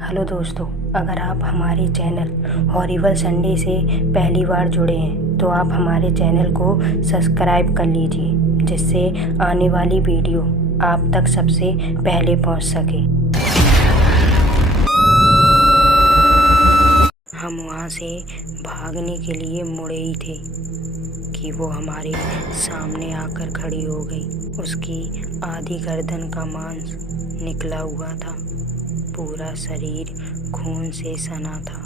Hello दोस्तों, अगर आप हमारे चैनल हॉरिबल संडे से पहली बार जुड़े हैं तो आप हमारे चैनल को सब्सक्राइब कर लीजिए, जिससे आने वाली वीडियो आप तक सबसे पहले पहुंच सके। हम वहां से भागने के लिए मुड़े ही थे कि वो हमारे सामने आकर खड़ी हो गई। उसकी आधी गर्दन का मांस निकला हुआ था, पूरा शरीर खून से सना था।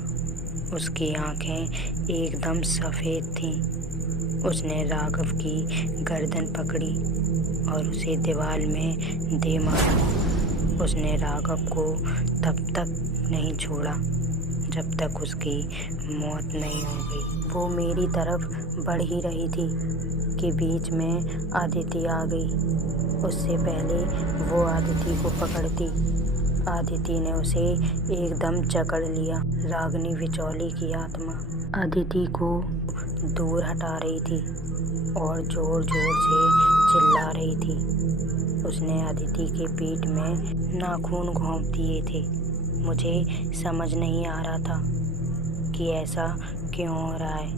उसकी आंखें एकदम सफ़ेद थीं। उसने राघव की गर्दन पकड़ी और उसे दीवार में दे मारा। उसने राघव को तब तक नहीं छोड़ा जब तक उसकी मौत नहीं हो गई। वो मेरी तरफ बढ़ ही रही थी कि बीच में आदिति आ गई। उससे पहले वो आदिति को पकड़ती, आदिति ने उसे एकदम जकड़ लिया। रागिनी बिचौली की आत्मा आदिति को दूर हटा रही थी और जोर जोर से चिल्ला रही थी। उसने आदिति के पीठ में नाखून घोंप दिए थे। मुझे समझ नहीं आ रहा था कि ऐसा क्यों हो रहा है।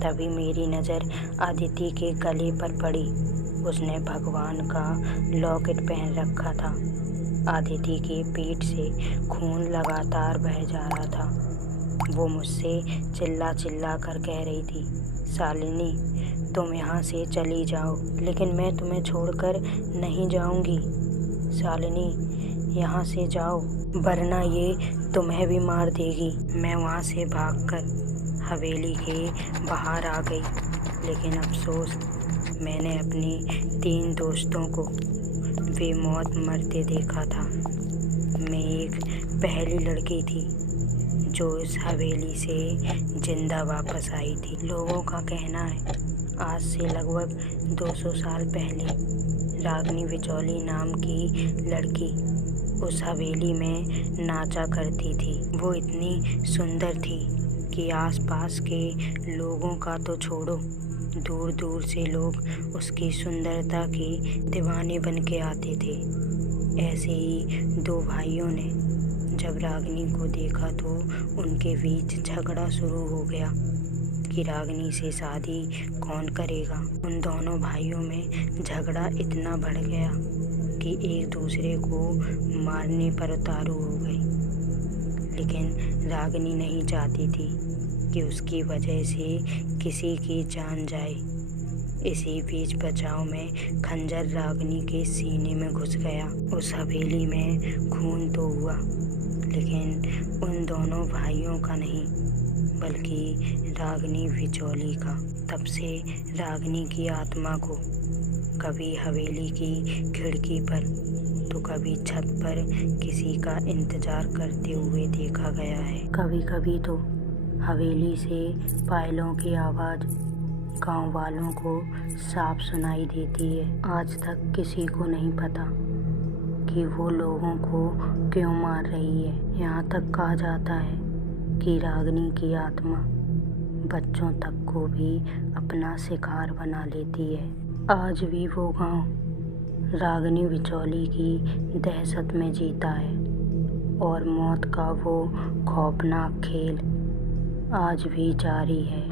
तभी मेरी नज़र आदिति के गले पर पड़ी। उसने भगवान का लॉकेट पहन रखा था। आदिति की पीठ से खून लगातार बह जा रहा था। वो मुझसे चिल्ला चिल्ला कर कह रही थी, शालिनी, तुम यहाँ से चली जाओ, लेकिन मैं तुम्हें छोड़कर नहीं जाऊँगी। शालिनी, यहाँ से जाओ, वरना ये तुम्हें भी मार देगी। मैं वहाँ से भागकर हवेली के बाहर आ गई, लेकिन अफसोस, मैंने अपनी 3 दोस्तों को बेमौत मरते देखा था। मैं एक पहली लड़की थी जो इस हवेली से जिंदा वापस आई थी। लोगों का कहना है आज से लगभग 200 साल पहले रागिनी बिचौली नाम की लड़की उस हवेली में नाचा करती थी। वो इतनी सुंदर थी कि आसपास के लोगों का तो छोड़ो, दूर दूर से लोग उसकी सुंदरता के दीवाने बन के आते थे। ऐसे ही 2 भाइयों ने जब रागिनी को देखा तो उनके बीच झगड़ा शुरू हो गया कि रागिनी से शादी कौन करेगा। उन दोनों भाइयों में झगड़ा इतना बढ़ गया कि एक दूसरे को मारने पर उतारू हो गए। लेकिन रागिनी नहीं चाहती थी कि उसकी वजह से किसी की जान जाए। इसी बीच बचाव में खंजर रागिनी के सीने में घुस गया। उस हवेली में खून तो हुआ, लेकिन उन दोनों भाइयों का नहीं, बल्कि रागिनी बिचौली का। तब से रागिनी की आत्मा को कभी हवेली की खिड़की पर तो कभी छत पर किसी का इंतजार करते हुए देखा गया है। कभी कभी तो हवेली से पायलों की आवाज़ गांव वालों को साफ सुनाई देती है। आज तक किसी को नहीं पता कि वो लोगों को क्यों मार रही है। यहाँ तक कहा जाता है कि रागिनी की आत्मा बच्चों तक को भी अपना शिकार बना लेती है। आज भी वो गांव रागिनी बिचौली की दहशत में जीता है और मौत का वो खौफनाक खेल आज भी जारी है।